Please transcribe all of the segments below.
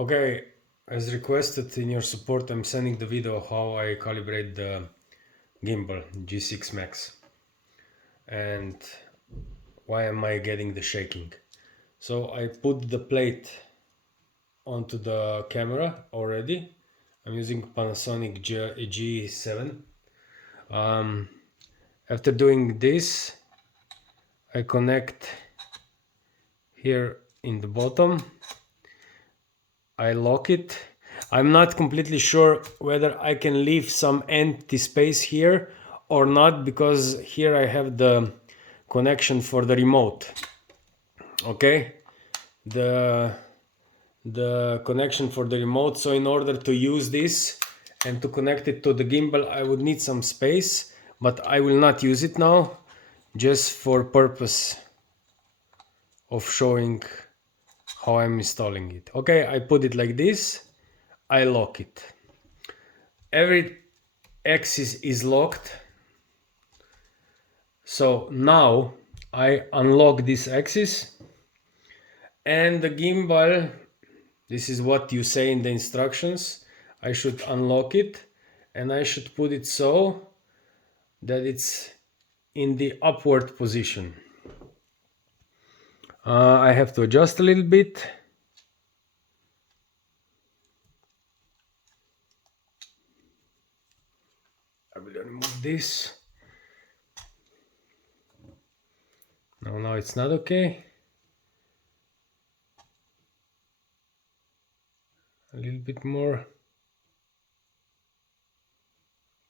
Okay, as requested in your support, I'm sending the video how I calibrate the gimbal G6 Max and why am I getting the shaking. So I put the plate onto the camera already. I'm using Panasonic G7. After doing this, I connect here in the bottom. I lock it. I'm not completely sure whether I can leave some empty space here or not, because here I have the connection for the remote. Okay, the connection for the remote. So in order to use this and to connect it to the gimbal, I would need some space, but I will not use it now, just for purpose of showing how I'm installing it. Okay, I put it like this. I lock it. Every axis is locked. So now I unlock this axis and the gimbal, this is what you say in the instructions. I should unlock it and I should put it so that it's in the upward position. I have to adjust a little bit. I will remove this. No, now it's not okay. A little bit more.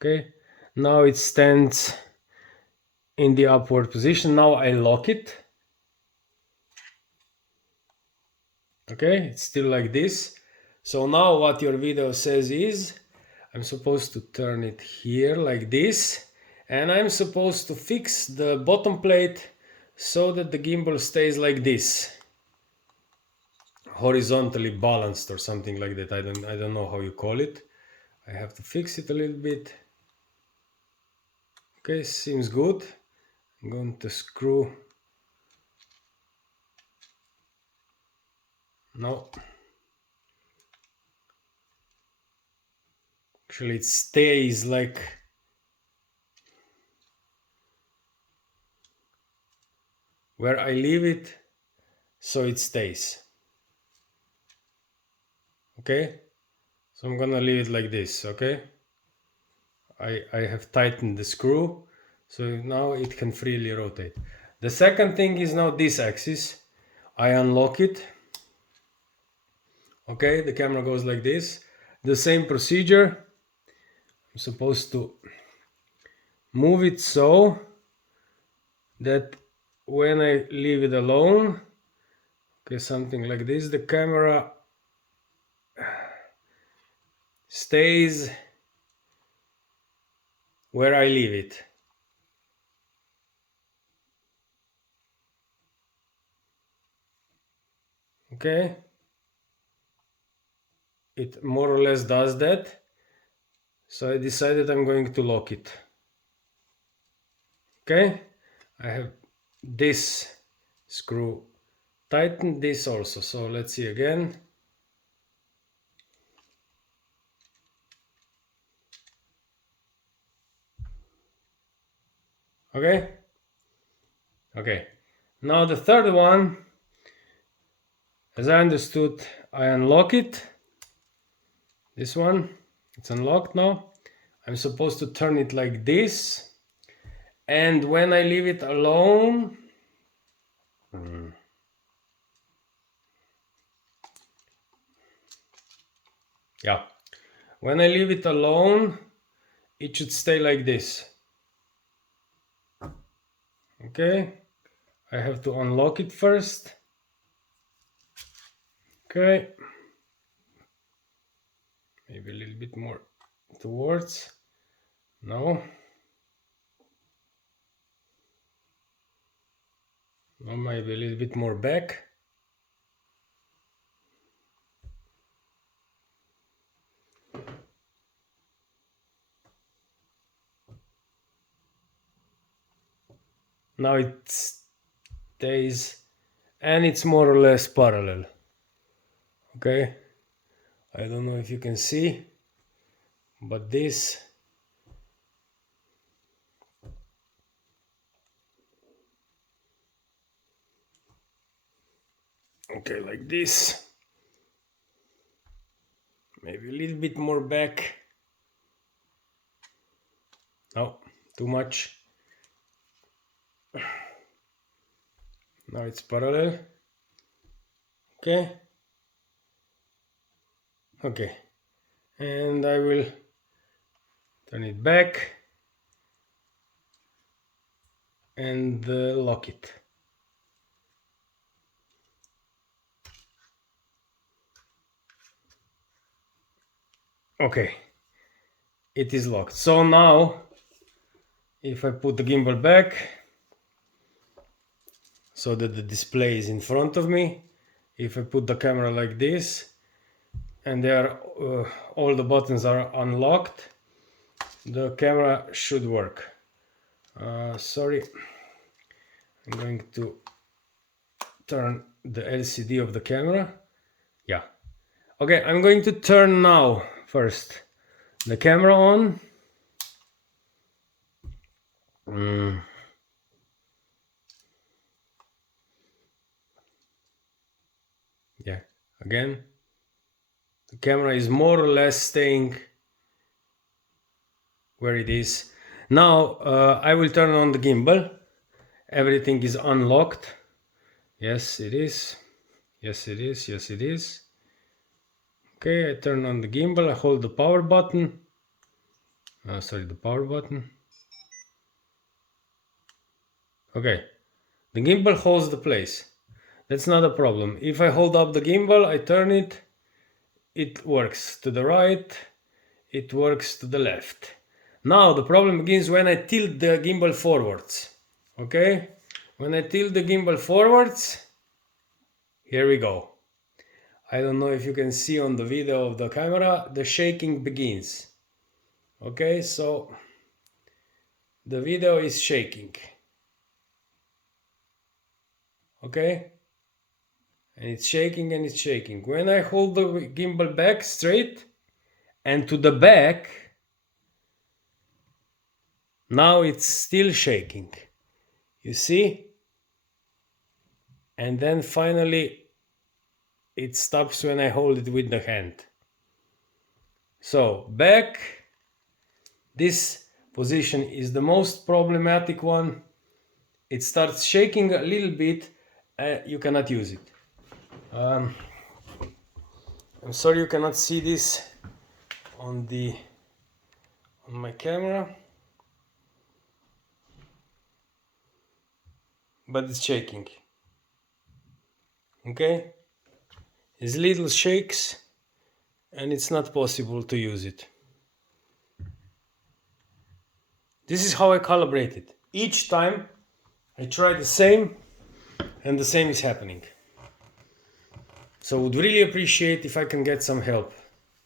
Okay, now it stands in the upward position. Now I lock it. Okay, it's still like this. So now what your video says is I'm supposed to turn it here like this, and I'm supposed to fix the bottom plate so that the gimbal stays like this, horizontally balanced or something like that. I don't know how you call it. I have to fix it a little bit. Okay, seems good. I'm going to screw. No. Actually, it stays like where I leave it, so it stays. Okay, so I'm gonna leave it like this. Okay, I have tightened the screw, so now it can freely rotate. The second thing is now this axis. I unlock it. Okay, the camera goes like this. The same procedure. I'm supposed to move it so that when I leave it alone, okay, something like this, the camera stays where I leave it. Okay, it more or less does that. So I decided I'm going to lock it. Okay, I have this screw tightened, this also. So let's see again. Okay. Okay. Now the third one, as I understood, I unlock it. This one, it's unlocked now. I'm supposed to turn it like this. And when I leave it alone, yeah, when I leave it alone, it should stay like this. Okay, I have to unlock it first. Okay, maybe a little bit more towards. No. No, maybe a little bit more back. Now it stays, and it's more or less parallel. Okay, I don't know if you can see, but this, okay, like this, maybe a little bit more back. No, too much. Now it's parallel. Okay. Okay. And I will turn it back and lock it. Okay. It is locked. So now, if I put the gimbal back so that the display is in front of me, if I put the camera like this, and there all the buttons are unlocked, the camera should work. Sorry, I'm going to turn the LCD of the camera. Yeah. Okay, I'm going to turn now first the camera on. Yeah, again, the camera is more or less staying where it is. Now I will turn on the gimbal. Everything is unlocked. Yes, it is. Yes, it is. Yes, it is. Okay, I turn on the gimbal. I hold the power button. Sorry, the power button. Okay, the gimbal holds the place. That's not a problem. If I hold up the gimbal, I turn it, it works to the right, it works to the left. Now the problem begins when I tilt the gimbal forwards. Okay, when I tilt the gimbal forwards, here we go. I don't know if you can see on the video of the camera, the shaking begins. Okay, so the video is shaking. Okay, and it's shaking and it's shaking. When I hold the gimbal back straight and to the back, now it's still shaking. You see? And then finally it stops when I hold it with the hand. So back, this position is the most problematic one. It starts shaking a little bit, you cannot use it. I'm sorry you cannot see this on my camera, but it's shaking. Okay, it's little shakes and it's not possible to use it. This is how I calibrate it. Each time I try the same and the same is happening. So would really appreciate if I can get some help,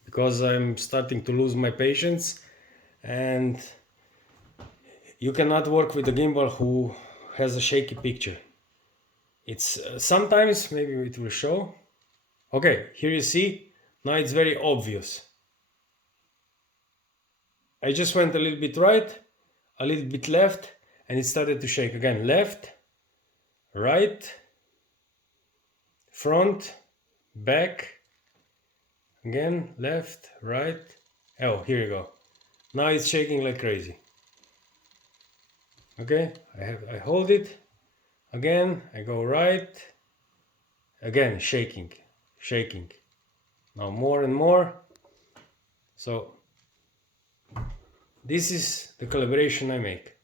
because I'm starting to lose my patience and you cannot work with a gimbal who has a shaky picture. It's sometimes maybe it will show. Okay, here you see, now it's very obvious. I just went a little bit right, a little bit left, and it started to shake again. Left, right, front, back, again, left, right. Oh, here you go. Now it's shaking like crazy. Okay, I hold it. Again, I go right. Again, shaking, shaking. Now more and more. So this is the calibration I make.